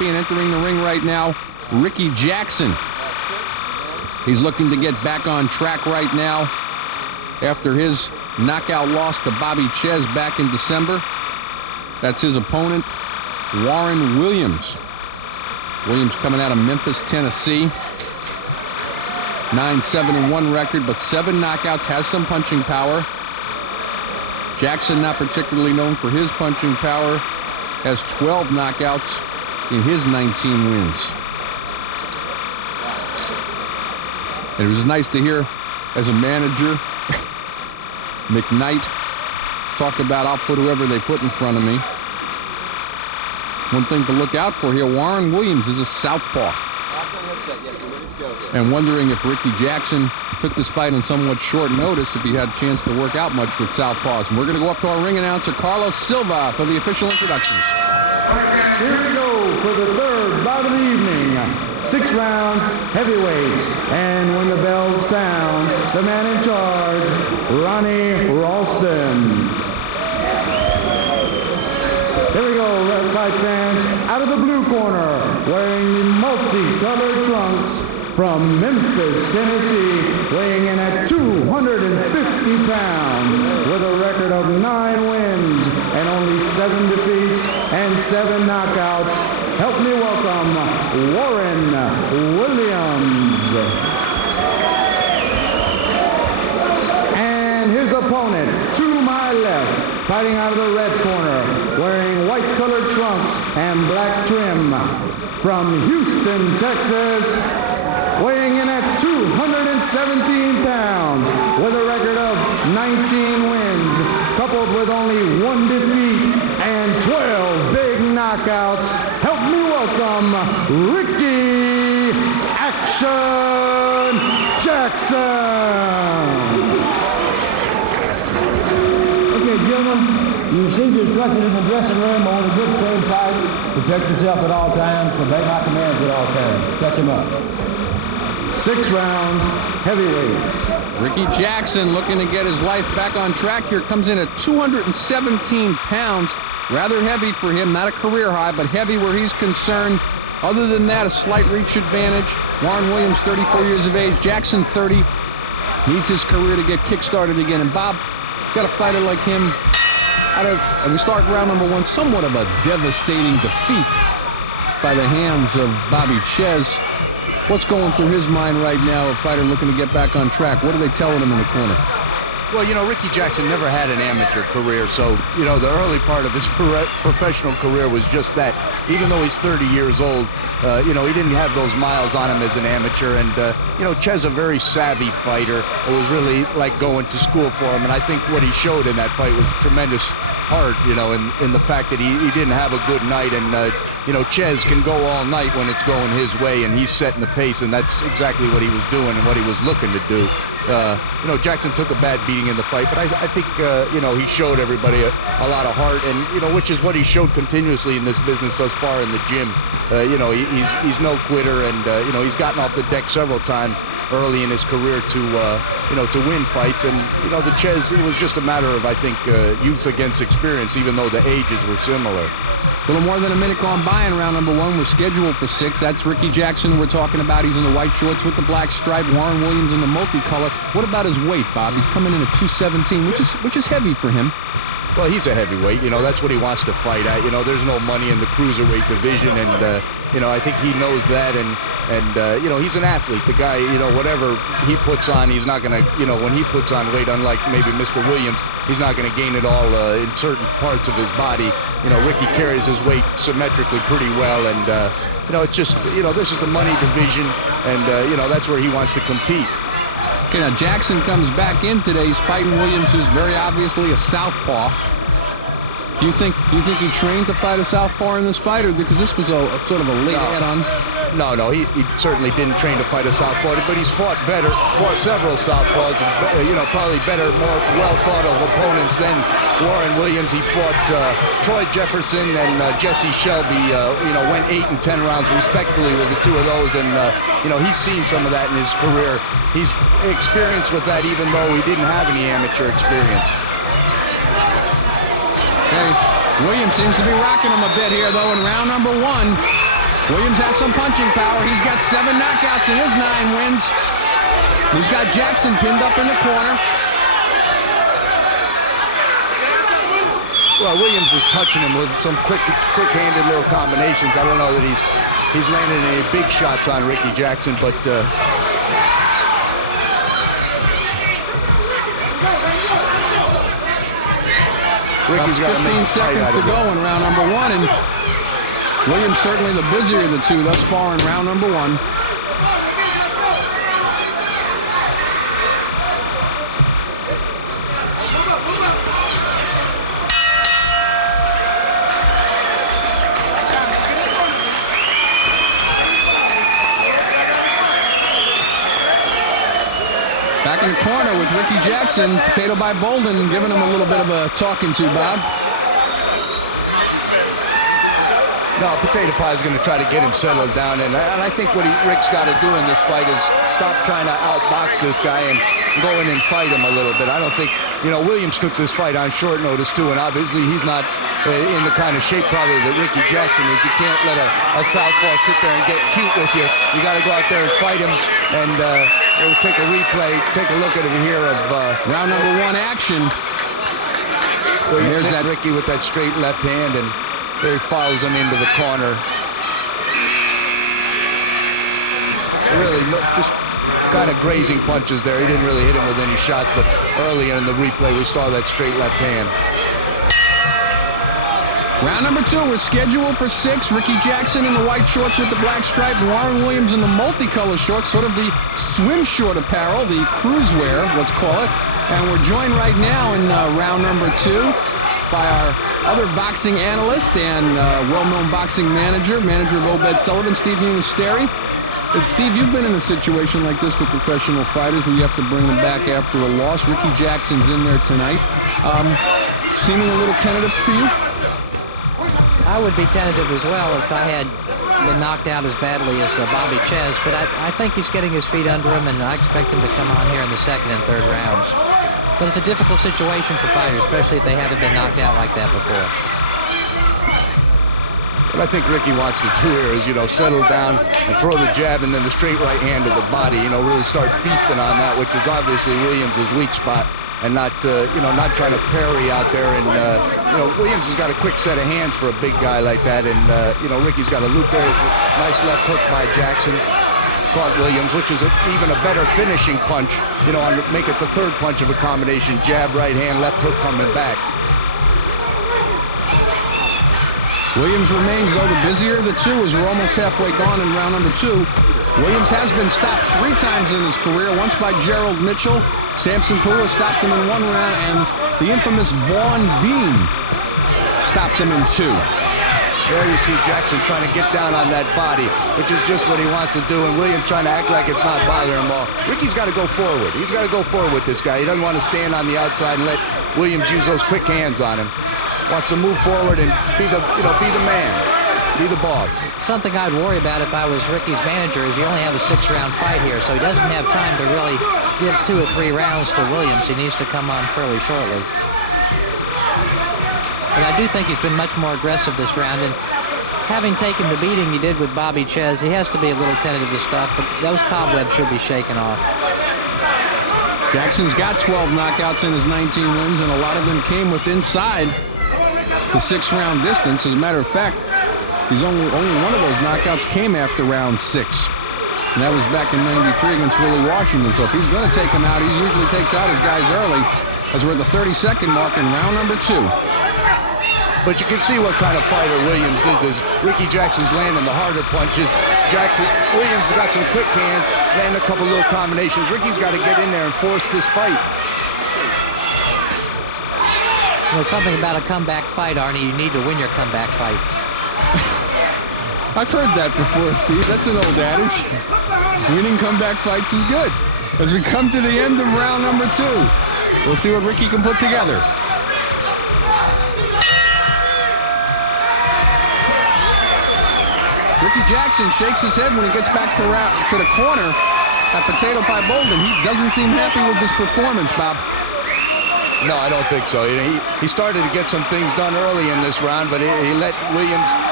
champion entering the ring right now, Ricky Jackson. He's looking to get back on track right now after his knockout loss to Bobby Chez back in December. That's his opponent, Warren Williams. Williams coming out of Memphis, Tennessee. 9-7-1 record, but 7 knockouts, has some punching power. Jackson, not particularly known for his punching power, has 12 knockouts in his 19 wins. And it was nice to hear, as a manager, McKnight talk about, I'll put whoever they put in front of me. One thing to look out for here, Warren Williams is a southpaw. And wondering if Ricky Jackson took this fight on somewhat short notice, if he had a chance to work out much with southpaws. And we're going to go up to our ring announcer, Carlos Silva, for the official introductions. Here we go for the third bout of the evening. 6 rounds, heavyweights. And when the bell sounds, the man in charge, Ronnie Ralston. Here we go, red fight fans. Out of the blue corner, wearing the multicolored trunks, from Memphis, Tennessee, weighing in at 250 pounds, with a record of 9 wins and only 7 defeats and 7 knockouts. Help me welcome Warren Williams. And his opponent, to my left, fighting out of the red corner, wearing white-colored trunks and black trim, from Houston, Texas, weighing in at 217 pounds, with a record of 19 wins, coupled with only 1 defeat and 12 big knockouts. Help me welcome Ricky Action Jackson. Okay, gentlemen, you received your instructions in the dressing room on a good clean fight. Protect yourself at all times. Obey my commands at all times. Catch him up. 6 rounds, heavyweights. Ricky Jackson looking to get his life back on track here. Comes in at 217 pounds. Rather heavy for him. Not a career high, but heavy where he's concerned. Other than that, a slight reach advantage. Warren Williams, 34 years of age. Jackson, 30. Needs his career to get kick-started again. And Bob, got a fighter like him. And we start round number 1. Somewhat of a devastating defeat by the hands of Bobby Chez. What's going through his mind right now, a fighter looking to get back on track? What are they telling him in the corner? Well, you know, Ricky Jackson never had an amateur career, so, you know, the early part of his professional career was just that. Even though he's 30 years old, you know, he didn't have those miles on him as an amateur. And, you know, Chez, a very savvy fighter. It was really like going to school for him. And I think what he showed in that fight was tremendous heart, you know, in the fact that he didn't have a good night. And, you know, Chez can go all night when it's going his way, and he's setting the pace, and that's exactly what he was doing and what he was looking to do. You know, Jackson took a bad beating in the fight, but I think, you know, he showed everybody a lot of heart, and, you know, which is what he showed continuously in this business thus far in the gym. You know, he's no quitter, and, you know, he's gotten off the deck several times early in his career to, you know, to win fights. And, you know, the Chez, it was just a matter of, I think, youth against experience, even though the ages were similar. A little more than a minute gone by, and round number 1 was scheduled for 6. That's Ricky Jackson we're talking about. He's in the white shorts with the black stripe. Warren Williams in the multicolor. What about his weight, Bob? He's coming in at 217, which is heavy for him. Well, he's a heavyweight. You know, that's what he wants to fight at. You know, there's no money in the cruiserweight division, and, you know, I think he knows that, and you know, he's an athlete. The guy, you know, whatever he puts on, he's not going to, you know, when he puts on weight, unlike maybe Mr. Williams, he's not going to gain it all in certain parts of his body. You know, Ricky carries his weight symmetrically pretty well, and, you know, it's just, you know, this is the money division, and, you know, that's where he wants to compete. Okay, now Jackson comes back in today. He's fighting Williams, who's very obviously a southpaw. Do you think he trained to fight a southpaw in this fight, or because this was a sort of a late add-on? No, he certainly didn't train to fight a southpaw, but he's fought several southpaws, you know, probably better, more well-thought-of opponents than Warren Williams. He fought Troy Jefferson and Jesse Shelby, you know, went 8 and 10 rounds respectively with the two of those, and, you know, he's seen some of that in his career. He's experienced with that, even though he didn't have any amateur experience. Okay, Williams seems to be rocking him a bit here, though, in round number 1. Williams has some punching power. He's got 7 knockouts in his 9 wins. He's got Jackson pinned up in the corner. Well, Williams is touching him with some quick-handed little combinations. I don't know that he's landing any big shots on Ricky Jackson, but Ricky's got 15 seconds to go in round number 1, and Williams certainly the busier of the two thus far in round number 1. Back in the corner with Ricky Jackson, potato by Bolden, giving him a little bit of a talking to, Bob. No, Potato Pie is going to try to get him settled down, and I think what Rick's got to do in this fight is stop trying to outbox this guy and go in and fight him a little bit. I don't think, Williams took this fight on short notice too, and obviously he's not in the kind of shape probably that Ricky Jackson is. You can't let a southpaw sit there and get cute with you. You got to go out there and fight him, and we'll take a replay, take a look at it here of round number 1 action. Here's that Ricky with that straight left hand, and there he follows him into the corner. Really, just kind of grazing punches there. He didn't really hit him with any shots, but earlier in the replay, we saw that straight left hand. Round number 2, we're scheduled for 6. Ricky Jackson in the white shorts with the black stripe. Warren Williams in the multicolor shorts, sort of the swim short apparel, the cruise wear, let's call it. And we're joined right now in round number 2 by our other boxing analyst and well-known boxing manager of Obed Sullivan, Steve Munisteri. And Steve, you've been in a situation like this with professional fighters where you have to bring them back after a loss. Ricky Jackson's in there tonight. Seeming a little tentative for you? I would be tentative as well if I had been knocked out as badly as Bobby Chez, but I think he's getting his feet under him, and I expect him to come on here in the 2nd and 3rd rounds. But it's a difficult situation for fighters, especially if they haven't been knocked out like that before. What I think Ricky wants to do here is, settle down and throw the jab and then the straight right hand to the body, really start feasting on that, which is obviously Williams' weak spot, and not trying to parry out there. And, Williams has got a quick set of hands for a big guy like that, and, Ricky's got a loop there. Nice left hook by Jackson. Caught Williams, which is even a better finishing punch, make it the 3rd punch of a combination. Jab, right hand, left hook coming back. Williams remains, though, the busier of the two as we're almost halfway gone in round number 2. Williams has been stopped 3 times in his career, once by Gerald Mitchell. Samson Pula stopped him in 1 round, and the infamous Vaughn Bean stopped him in 2. There you see Jackson trying to get down on that body, which is just what he wants to do, and Williams trying to act like it's not bothering him all. Ricky's got to go forward. He's got to go forward with this guy. He doesn't want to stand on the outside and let Williams use those quick hands on him. Wants to move forward and be the man, be the boss. Something I'd worry about if I was Ricky's manager is you only have a 6-round fight here, so he doesn't have time to really give 2 or 3 rounds to Williams. He needs to come on fairly shortly. But I do think he's been much more aggressive this round, and having taken the beating he did with Bobby Chez, he has to be a little tentative to stuff, but those cobwebs should be shaken off. Jackson's got 12 knockouts in his 19 wins, and a lot of them came with inside the 6-round distance. As a matter of fact, he's only one of those knockouts came after round 6. And that was back in '93 against Willie Washington. So if he's going to take him out, he usually takes out his guys early, as we're at the 32nd mark in round number 2. But you can see what kind of fighter Williams is. Ricky Jackson's landing the harder punches. Williams has got some quick hands, landing a couple little combinations. Ricky's got to get in there and force this fight. There's something about a comeback fight, Arnie. You need to win your comeback fights. I've heard that before, Steve. That's an old adage. Winning comeback fights is good. As we come to the end of round number 2, we'll see what Ricky can put together. Ricky Jackson shakes his head when he gets back to the corner at Potato Pie Bolden. He doesn't seem happy with his performance, Bob. No, I don't think so. He started to get some things done early in this round, but he let Williams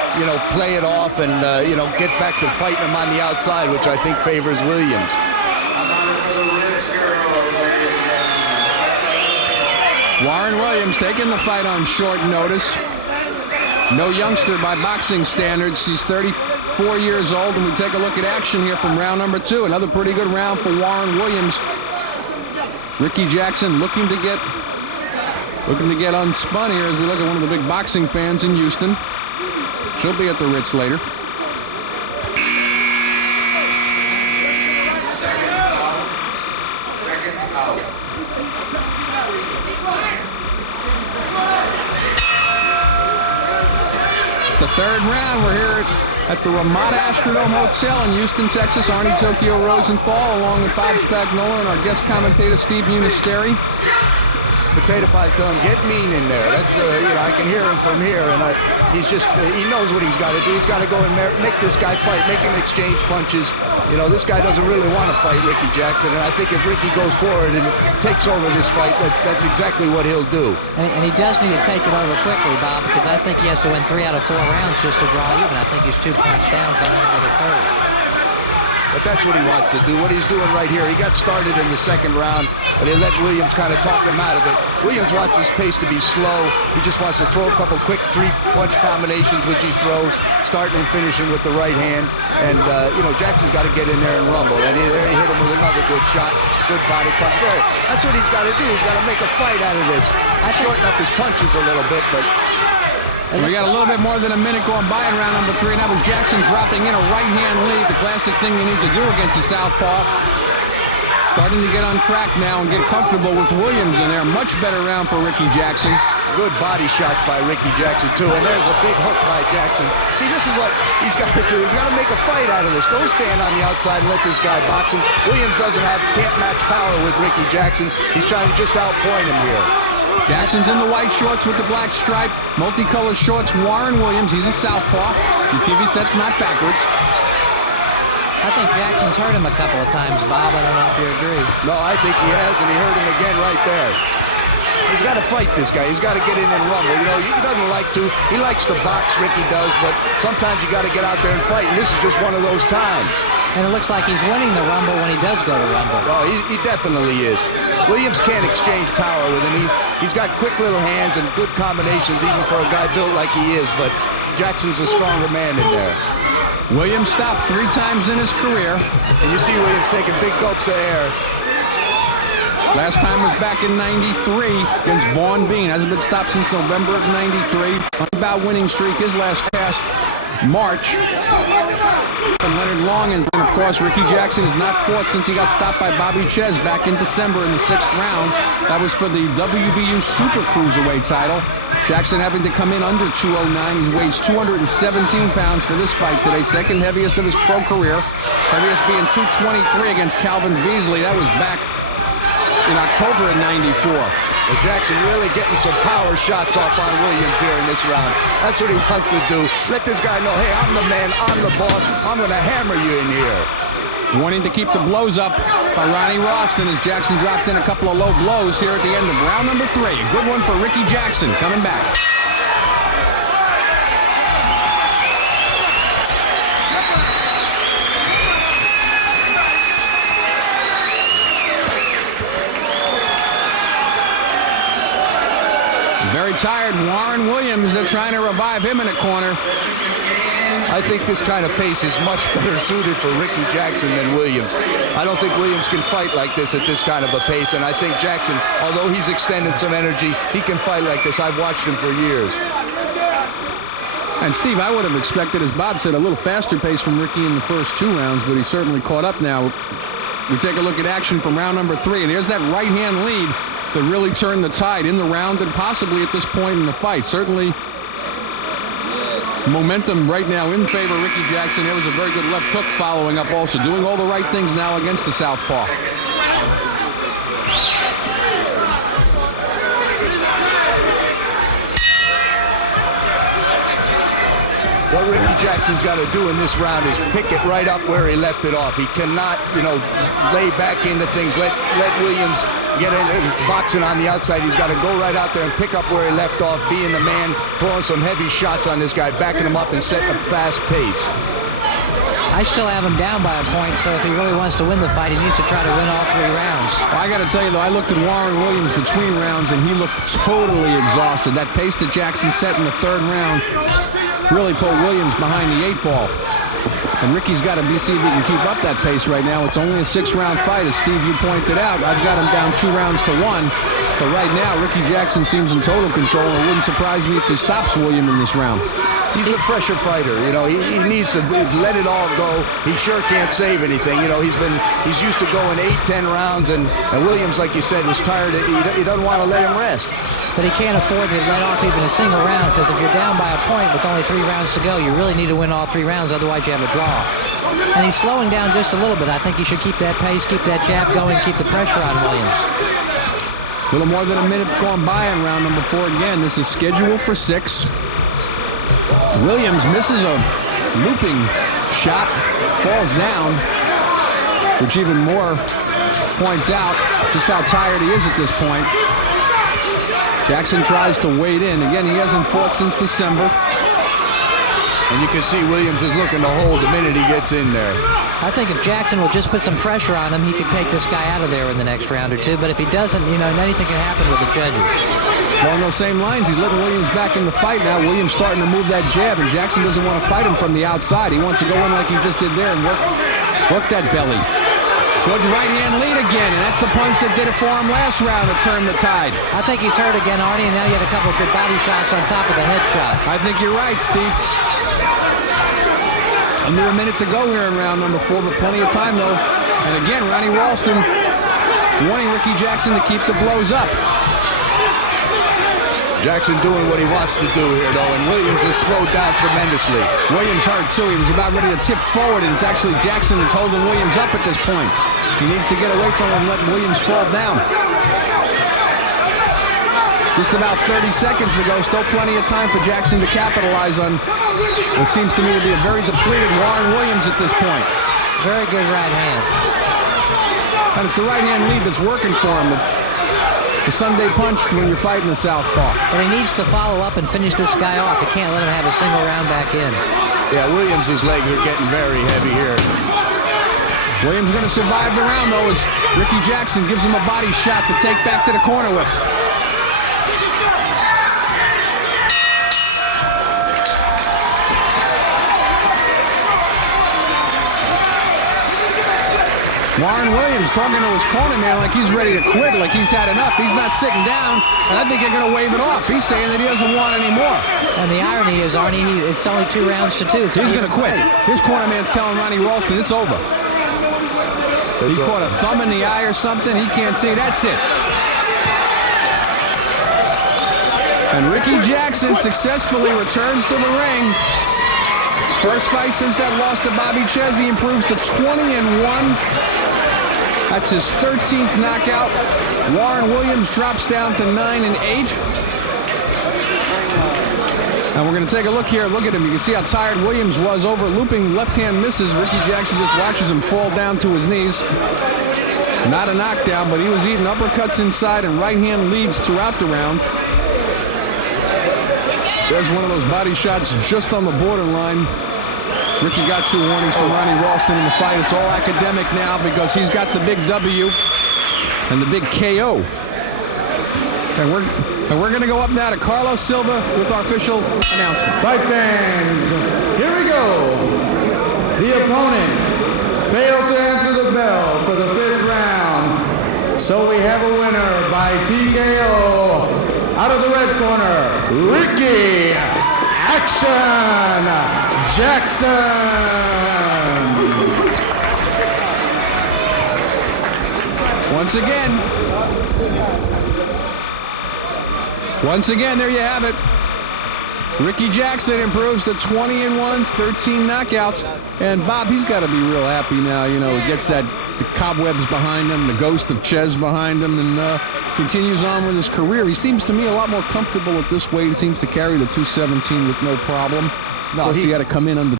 you know, play it off and, you know, get back to fighting him on the outside, which I think favors Williams. Warren Williams taking the fight on short notice. No youngster by boxing standards. He's 34 years old, and we take a look at action here from round number 2. Another pretty good round for Warren Williams. Ricky Jackson looking to get unspun here as we look at one of the big boxing fans in Houston. She'll be at the Ritz later. It's the third round. We're here at the Ramada Astrodome Hotel in Houston, Texas. Arnie Tokyo Rosenthal along with Bob Spagnola and our guest commentator Steve Munisteri. Potato Pie's telling him, get mean in there. That's, you know, I can hear him from here, and he's just, he knows what he's got to do. He's got to go and make this guy fight, make him exchange punches. You know, this guy doesn't really want to fight Ricky Jackson, and I think if Ricky goes forward and takes over this fight, that's exactly what he'll do. And he does need to take it over quickly, Bob, because I think he has to win 3 out of 4 rounds just to draw even. I think he's 2 points down coming into the third. But that's what he wants to do, what he's doing right here. He got started in the second round, but he let Williams kind of talk him out of it. Williams wants his pace to be slow. He just wants to throw a couple quick 3-punch combinations, which he throws, starting and finishing with the right hand. And, you know, Jackson's got to get in there and rumble. And there he hit him with another good shot, good body punch. There, that's what he's got to do. He's got to make a fight out of this. Shorten up his punches a little bit, but... We got a little bit more than a minute going by in round number 3, and that was Jackson dropping in a right-hand lead, the classic thing you need to do against the southpaw. Starting to get on track now and get comfortable with Williams in there. Much better round for Ricky Jackson. Good body shots by Ricky Jackson, too. And there's a big hook by Jackson. See, this is what he's got to do. He's got to make a fight out of this. Don't stand on the outside and let this guy box him. Williams can't match power with Ricky Jackson. He's trying to just outpoint him here. Jackson's in the white shorts with the black stripe, multicolored shorts. Warren Williams, he's a southpaw. Your TV set's not backwards. I think Jackson's hurt him a couple of times, Bob. I don't know if you agree. No, I think he has, and he hurt him again right there. He's got to fight this guy. He's got to get in and rumble. You know, he doesn't like to. He likes to box, Ricky does, but sometimes you got to get out there and fight, and this is just one of those times. And it looks like he's winning the rumble when he does go to rumble. Oh, he definitely is. Williams can't exchange power with him. He's got quick little hands and good combinations, even for a guy built like he is, but Jackson's a stronger man in there. Williams stopped 3 times in his career. And you see Williams taking big gulps of air. Last time was back in 93 against Vaughn Bean. Hasn't been stopped since November of 93. Unbound winning streak, his last past March. And Leonard Long, and of course Ricky Jackson has not fought since he got stopped by Bobby Ches back in December in the 6th round. That was for the WBU Super Cruiserweight title. Jackson having to come in under 209. He weighs 217 pounds for this fight today, second heaviest of his pro career. Heaviest being 223 against Calvin Beasley. That was back in October of 94. But Jackson really getting some power shots off on Williams here in this round. That's what he wants to do. Let this guy know, hey, I'm the man, I'm the boss, I'm going to hammer you in here. Wanting to keep the blows up by Ronnie Ralston as Jackson dropped in a couple of low blows here at the end of round number 3. A good one for Ricky Jackson coming back. Very tired Warren Williams. They're trying to revive him in a corner. I think this kind of pace is much better suited for Ricky Jackson than Williams. I don't think Williams can fight like this at this kind of a pace, and I think Jackson, although he's extended some energy, he can fight like this. I've watched him for years. And Steve, I would have expected, as Bob said, a little faster pace from Ricky in the first 2 rounds, but he's certainly caught up now. We take a look at action from round number 3, and here's that right-hand lead that really turned the tide in the round and possibly at this point in the fight. Certainly momentum right now in favor of Ricky Jackson. There was a very good left hook following up also. Doing all the right things now against the southpaw. What Ricky Jackson's got to do in this round is pick it right up where he left it off. He cannot, lay back into things. Let Williams get in boxing on the outside. He's got to go right out there and pick up where he left off, being the man, throwing some heavy shots on this guy, backing him up and setting a fast pace. I still have him down by a point, so if he really wants to win the fight, he needs to try to win all 3 rounds. Well, I got to tell you, though, I looked at Warren Williams between rounds, and he looked totally exhausted. That pace that Jackson set in the 3rd round really put Williams behind the 8 ball. And Ricky's got to see if he can keep up that pace right now. It's only a 6-round fight, as Steve, you pointed out. I've got him down 2 rounds to 1. But right now, Ricky Jackson seems in total control, and it wouldn't surprise me if he stops William in this round. He's a fresher fighter. He needs to let it all go. He sure can't save anything. He's used to going 8-10 rounds, and Williams, like you said, was tired. He doesn't want to let him rest. But he can't afford to let off even a single round, because if you're down by a point with only 3 rounds to go, you really need to win all 3 rounds, otherwise you have a draw. And he's slowing down just a little bit. I think he should keep that pace, keep that jab going, keep the pressure on Williams. A little more than a minute gone by in round number 4. Again, this is scheduled for 6. Williams misses a looping shot, falls down, which even more points out just how tired he is at this point. Jackson tries to wade in. Again, he hasn't fought since December. And you can see Williams is looking to hold the minute he gets in there. I think if Jackson will just put some pressure on him, he could take this guy out of there in the next round or 2. But if he doesn't, anything can happen with the judges. Along those same lines, he's letting Williams back in the fight now. Williams starting to move that jab, and Jackson doesn't want to fight him from the outside. He wants to go in like he just did there and work that belly. Good right-hand lead again, and that's the punch that did it for him last round to turn the tide. I think he's hurt again, Arnie, and now you had a couple of good body shots on top of the head shot. I think you're right, Steve. Under a minute to go here in round number 4, but plenty of time, though. And again, Ronnie Ralston warning Ricky Jackson to keep the blows up. Jackson doing what he wants to do here, though, and Williams has slowed down tremendously. Williams hurt, too. He was about ready to tip forward, and it's actually Jackson that's holding Williams up at this point. He needs to get away from him and let Williams fall down. Just about 30 seconds to go. Still plenty of time for Jackson to capitalize on what seems to me to be a very depleted Warren Williams at this point. Very good right hand. And it's the right-hand lead that's working for him. The Sunday punch when you're fighting the southpaw. And he needs to follow up and finish this guy off. He can't let him have a single round back in. Yeah, Williams' legs are getting very heavy here. Williams going to survive the round, though, as Ricky Jackson gives him a body shot to take back to the corner with. Warren Williams talking to his corner man like he's ready to quit, like he's had enough. He's not sitting down, and I think they're going to wave it off. He's saying that he doesn't want any more. And the irony is, Arnie, it's only 2 rounds to 2. So he's going to quit. His corner man's telling Ronnie Ralston it's over. He caught a thumb in the eye or something. He can't see. That's it. And Ricky Jackson successfully returns to the ring. First fight since that loss to Bobby Ches. He improves to 20-1. That's his 13th knockout. Warren Williams drops down to 9-8. And we're going to take a look here. Look at him. You can see how tired Williams was over looping left-hand misses. Ricky Jackson just watches him fall down to his knees. Not a knockdown, but he was eating uppercuts inside and right-hand leads throughout the round. There's one of those body shots just on the borderline. Ricky got 2 warnings from Ronnie Ralston in the fight. It's all academic now because he's got the big W and the big KO. And we're going to go up now to Carlos Silva with our official announcement. Fight fans, here we go. The opponent failed to answer the bell for the 5th round. So we have a winner by TKO. Out of the red corner, Ricky Action Jackson. Once again, there you have it. Ricky Jackson improves to 20-1, 13 knockouts. And Bob, he's got to be real happy now. You know, he gets the cobwebs behind him, the ghost of Ches behind him, and continues on with his career. He seems to me a lot more comfortable at this weight. He seems to carry the 217 with no problem. Of course, you got to come in on the